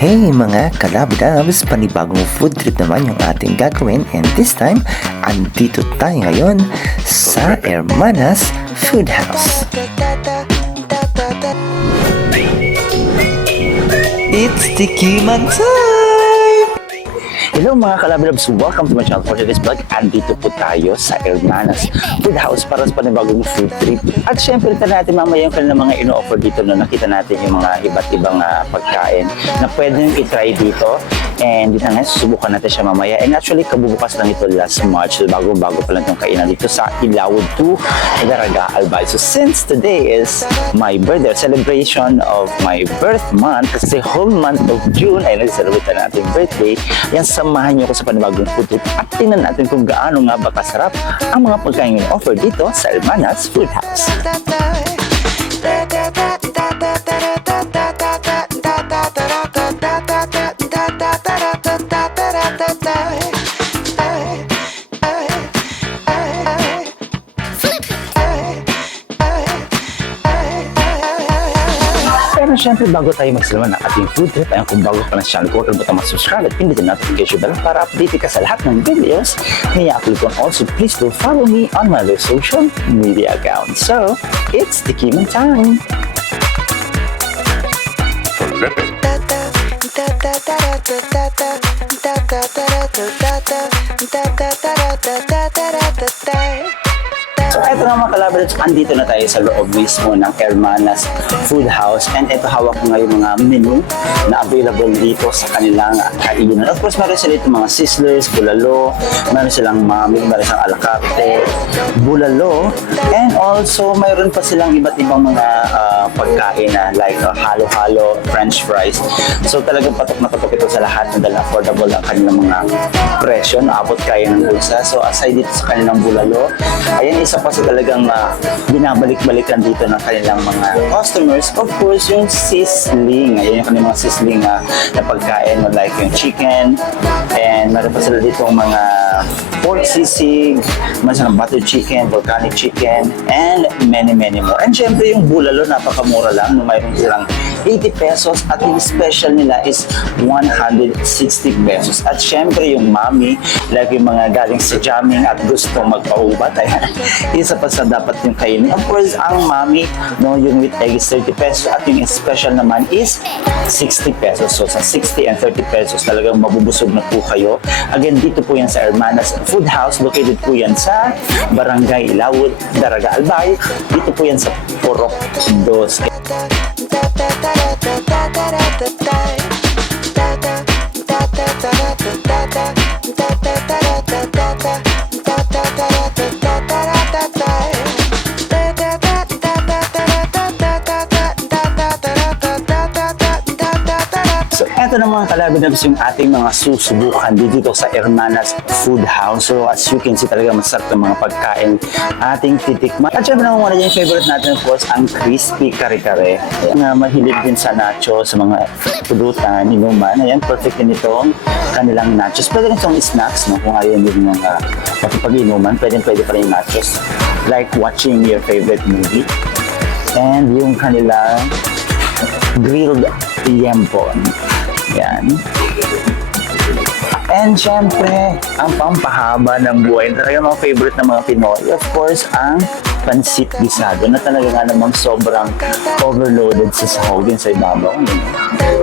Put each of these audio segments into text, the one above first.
Hey mga kalabdabs, panibagong food trip naman yung ating gagawin, and this time, andito tayo ngayon sa Hermanas Food House. It's Tikiman time! Hello mga kalabdabs, welcome to my channel for today's vlog. Andito po tayo sa Hermanas Food House para sa panibagong food trip. At syempre natin mamaya yung kanilang mga ino-offer dito na nakita natin yung mga iba't ibang pagkain na pwede nyo i-try dito. And dito nga, susubukan natin siya mamaya. And actually, kabubukas lang ito last March. So, bago-bago pa lang itong kainan dito sa Ilawod 2, Daraga, Albay. So, since today is my birthday, celebration of my birth month, kasi whole month of June ay nag-celebrate na natin birthday, yan, samahan nyo ko sa panibagong food trip at tingnan natin kung gaano nga ba kasarap ang mga pagkain yung offer dito sa Hermanas Food House. Pero syempre, bago tayo magsilaman ng ating food trip, ayan, kung bago ka na sa channel ko, huwag kalimutan mag-subscribe at pindutin ang notification bell para update ka sa lahat ng videos na i-upload ko. Also, please do follow me on my other social media accounts. So, it's Tikiman time! So, eto nga mga kalabdabs, andito na tayo sa loob mismo ng Hermanas Food House. And eto, hawak ko nga yung mga menu na available dito sa kanilang kainan. Of course, meron sila itong mga sizzlers, bulalo, meron silang mami, meron silang alakarte, bulalo, and also mayroon pa silang iba't ibang mga pagkain na like halo-halo, french fries. So, talagang patok na patok ito sa lahat na dahil affordable ang kanilang mga presyo, naabot kaya ng bulsa. So, aside dito sa kanilang bulalo, ayan, isa pa sa talagang binabalik-balikan dito ng kanilang mga customers. Of course, yung sizzling. Ayan yung kanilang mga sizzling na pagkain, like yung chicken. And meron pa sila dito mga pork sisig, meron silang butter chicken, volcanic chicken, and many more. And syempre yung bulalo, napakamura lang. Mayroon silang 80 pesos at yung special nila is 160 pesos. At syempre yung mami, like yung mga galing sa jamming at gusto magpaubat, ayan, isa pa sa dapat yung kainin. Of course, ang mami, no, yung with egg is 30 pesos at yung special naman is 60 pesos. So sa 60 and 30 pesos talagang mabubusog na po kayo. Again, dito po yan sa Hermanas Food House. Located po yan sa Barangay Ilawod, Daraga, Albay. Dito po yan sa Purok 2. Ito na mga kalabdabs yung ating mga susubukan dito sa Hermanas Food House. So as you can see, talaga masarap ng mga pagkain ating titikman. At syempre naman muna yung favorite natin, of course, ang crispy kare-kare. Na mahilig din sa nacho, sa mga pulutan, inuman. Ayan, perfect din itong kanilang nachos. Pwede rin itong snacks, no? Kung ayaw din ng pag-inuman, pwede pa rin yung nachos. Like watching your favorite movie. And yung kanilang grilled yempon. Yan. And syempre, ang pampahaba ng buhay. Talaga mga favorite ng mga Pinoy. Of course, ang pansit gisado na talaga nga namang sobrang overloaded sa sahog din sa ibabaw.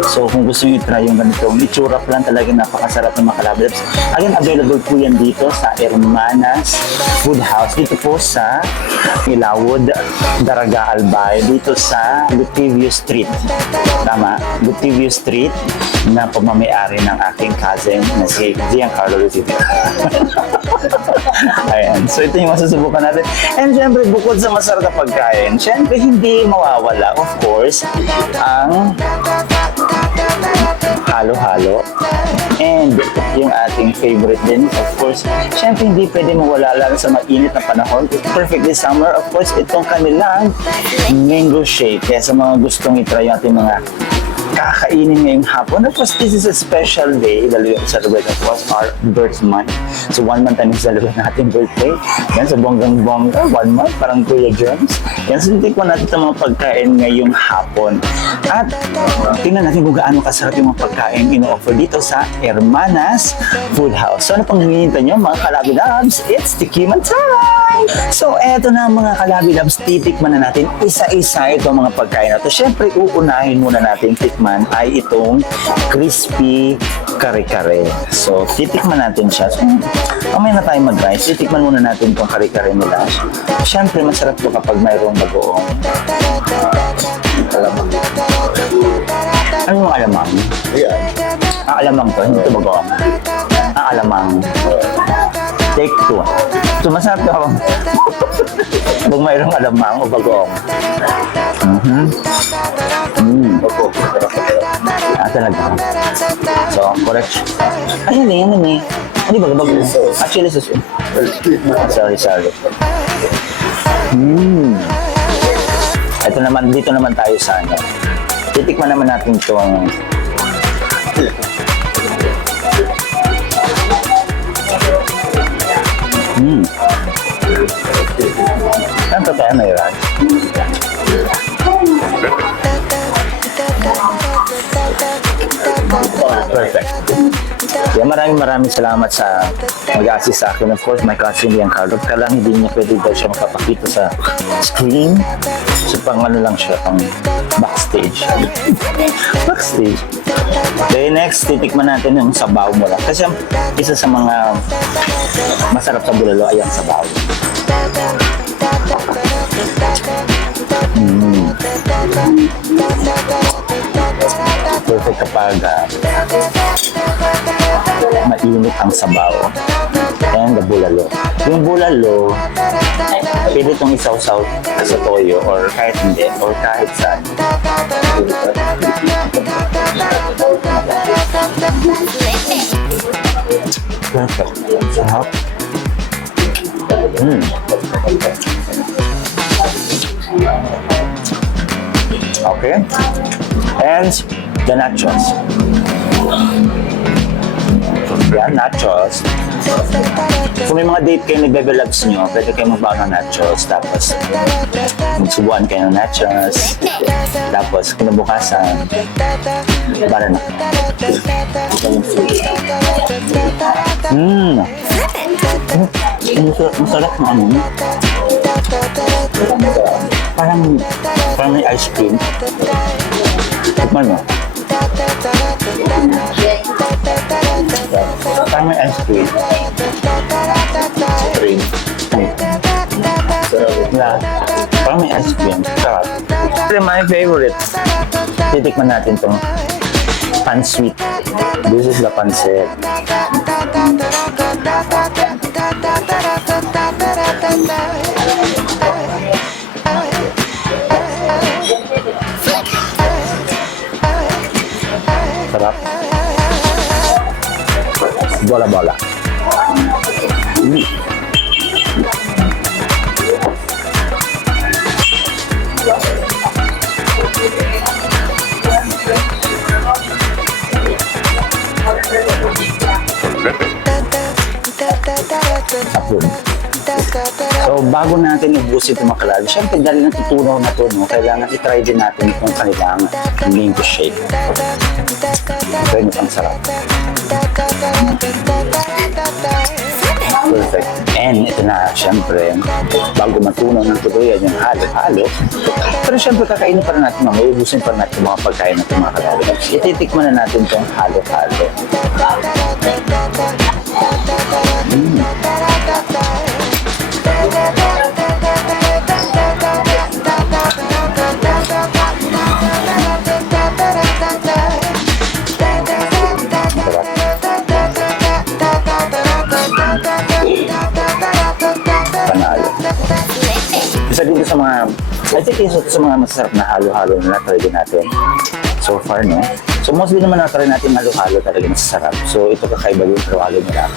So kung gusto nyo i-try yung ganitong itsura lang, talaga napakasarap ng mga kalabdabs. Again, available po yan dito sa Hermanas Food House. Dito po sa Ilawod, Daraga, Albay. Dito sa Lutivio Street. Tama, Lutivio Street na pamamay-ari ng aking cousin na si Giancarlo Lutivio. Ayan. So ito yung masusubukan natin. And syempre, bukod sa masarap na pagkain, syempre hindi mawawala, of course, ang halo-halo. And yung ating favorite din, of course, syempre hindi pwede mawala lang sa mainit na panahon. Perfectly summer, of course, itong kanilang mango shake. Kaya sa mga gustong itry yung ating mga kakainin ngayong hapon. Of course, this is a special day. Dahil yung celebrate of course our birth month. So 1 month tayo celebrate natin birthday. Yan, sa bonggang-bongga, 1 month, parang Kuya Jones. Yan, so titikman natin itong mga pagkain ngayong hapon. At tingnan natin kung gaano kasarap yung mga pagkain ino-offer dito sa Hermanas Food House. So ano pang hinihintay nyo mga Kalabi Labs? It's Tikiman time! So eto na mga Kalabi Labs, titikman na natin isa-isa itong mga pagkain na ito. Siyempre, uunahin muna natin tikman ay itong crispy kare-kare. So, titikman natin siya. So, mamaya na tayo mag-rice. Titikman muna natin itong kare-kare nila. Siyempre, masarap to kapag mayroong bagoong alamang. Ano yung alamang? Ayan. Alamang to, hindi ito bagoong. Alamang. Take 2. So, masarap to kapag pag mayroong alamang o bagoong. Talaga. So, correct. Ayun eh, yun eh. Hindi ba? Actually, sorry. Ito naman, dito naman tayo sa ano. Titikman naman natin itong Ano to tayo na yun? Perfect. Kaya maraming salamat sa mag-assist sa akin. Of course, my cousin Giancarlo. Kaya lang hindi niya pwede daw siya makapakita sa screen. So pang ano lang siya, pang backstage. Backstage. Okay, next, titikman natin yung sabaw mo lang. Kasi isa sa mga masarap sa bulalo ay ang sabaw. Perfect kapag mainit ang sabaw and the bulalo. Yung bulalo, pwede itong isaw-saw sa toyo or kahit hindi, or kahit saan. Perfect. Sarap. Okay. And the nachos. Yan, nachos. Kung may mga date kayo nagbe-vlogs nyo, pwede kayo magbawa ng nachos. Tapos, magsubuan kayo ng nachos. Tapos, kinabukasan, para na. Masarap na ano. Parang may ice cream. Tikman mo. Parang may ice cream. Parang may ice cream. Sarap. My favorite. Titikman natin itong pan-sweet. This is the pancit. Sarap. Bola-bola. Approve. So, bago natin ubusin itong makalali, syempre dahil natutunaw na ito, no, kailangan itry din natin itong kanilang mango shake. Ito yung ang sarap. Perfect. And ito na, syempre, bago matunaw ng tuloy yung halo-halo. Pero syempre, kakainin pa rin natin, mauubusin pa rin natin mga pagkain natin mga kalali. Ititikman na natin itong halo-halo. Panalo. Isa dito sa mga, I think isa sa mga masarap na halo-halo na try din natin so far, no? So mostly naman na-try natin halo-halo talaga masasarap. So ito kakaiba yung halo-halo nila.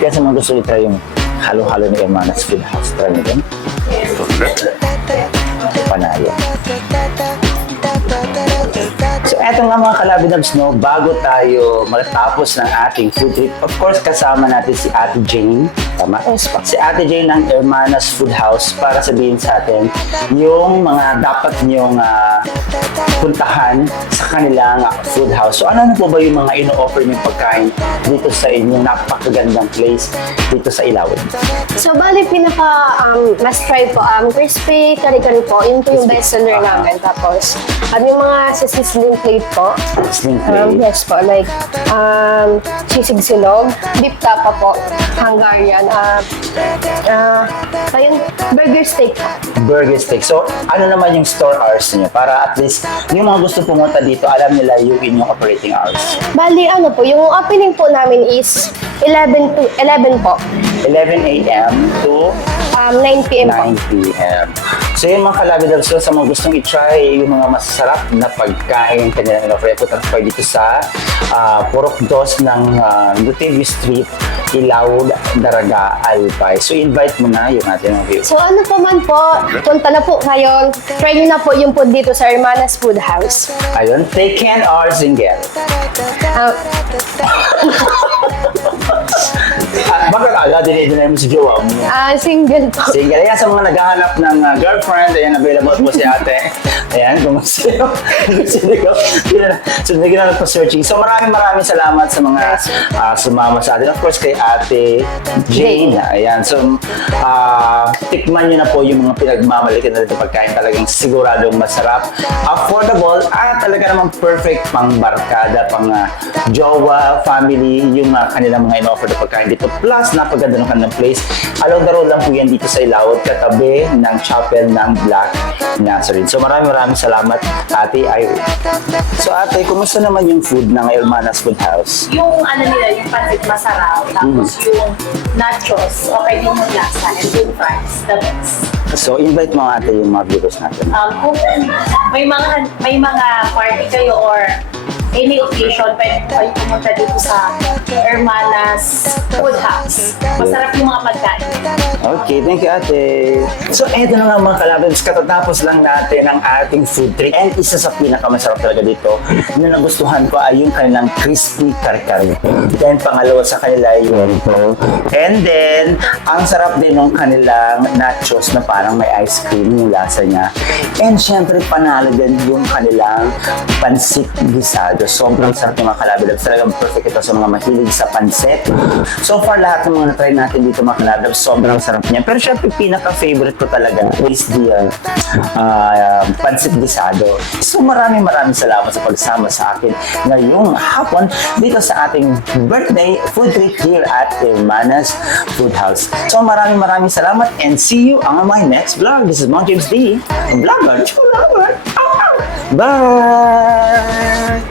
Kaya sa mga gusto i-try yung halo-halo ni Hermanas Food House, try nyo din. Panalo. So eto nga mga kalabinabs, no, bago tayo matapos ng ating food trip, of course, kasama natin si Ate Jane. Tama? Si Ate Jane ng Hermanas Food House para sabihin sa atin yung mga dapat niyong puntahan sa kanilang food house. So ano po ba yung mga ino-offer niyong pagkain dito sa inyong napakagandang place dito sa Ilawan? So, bali, must try po, crispy kari-kari po. Yun po yung best seller namin. Tapos, yung mga sa sizzling plate po. Sizzling plate? Yes po, like, sisig silog, beef tapa po, Hungarian, ayun, burger steak po. Burger steak. So, ano naman yung store hours niyo? Para at least, yung mga gusto pumunta dito, alam nila yung inyong operating hours. Bali, ano po, yung opening po namin is 11 po. 11 a.m. to 9 p.m. po. 9 p.m. So yung mga kalabidabs ko, sa mga gustong i-try yung mga masasarap na pagkain kanilang in-offer, punta kayo dito sa Purok Dos ng Lutevio Street, Ilaw, Daraga, Alpay. So invite mo na yung ating mga viewers. So ano po man po, punta na po kayo. Try nyo na po yung food dito sa Hermanas Food House. Ayun, taken or single? Bakit dinay mo si jowa mo? Single po. Single. Ayan, sa mga naghahanap ng girlfriend, ayan, available po si ate. Ayan, kung sino. So, naging na pa-searching. So, maraming salamat sa mga sumama sa atin. Of course, kay Ate Jane. Ayan, so, tikman nyo na po yung mga pinagmamalikin na dito pagkain. Talagang siguradong masarap, affordable, at talaga namang perfect pang barkada, pang jowa, family, yung kanilang mga in-offer na pagkain dito. Plus, napaganda ng kanilang place. Along the road lang po yan dito sa Ilawod, katabi ng chapel ng Black Nazarene. So maraming salamat, Ate Irene. So Ate, kumusta naman yung food ng Hermanas Food House? Yung nila, yung pancit masarap, tapos yung nachos, okay din yung lasa, and yung fries, the best. So invite mo Ate yung mga viewers natin. Kung may mga party kayo or any occasion, pwede kayo pumunta dito sa Hermanas Food House. Masarap yung mga pagkain. Okay, thank you Ate. So eto na nga mga kalabans, katatapos lang natin ang ating food trip. And isa sa pinakamasarap talaga dito na nagustuhan ko ay yung kanilang crispy kare-kare. Then pangalawa sa kanila yung and then, ang sarap din ng kanilang nachos na parang may ice cream yung lasa niya. And syempre panalo din yung kanilang pansit gisado. Sobrang sarap ng mga kalabas. Talagang perfect ito sa mga mahilig sa pansit. So far, lahat ng mga na-try natin dito mga kalabas, sobrang sarap niya. Pero syempre, pinaka-favorite ko talaga is the pansit gisado. So maraming salamat sa pagsama sa akin ngayong hapon dito sa ating birthday food trip here at Hermanas Food House. So maraming salamat and see you on my next vlog. This is Mount James D. Vlogger. Bye!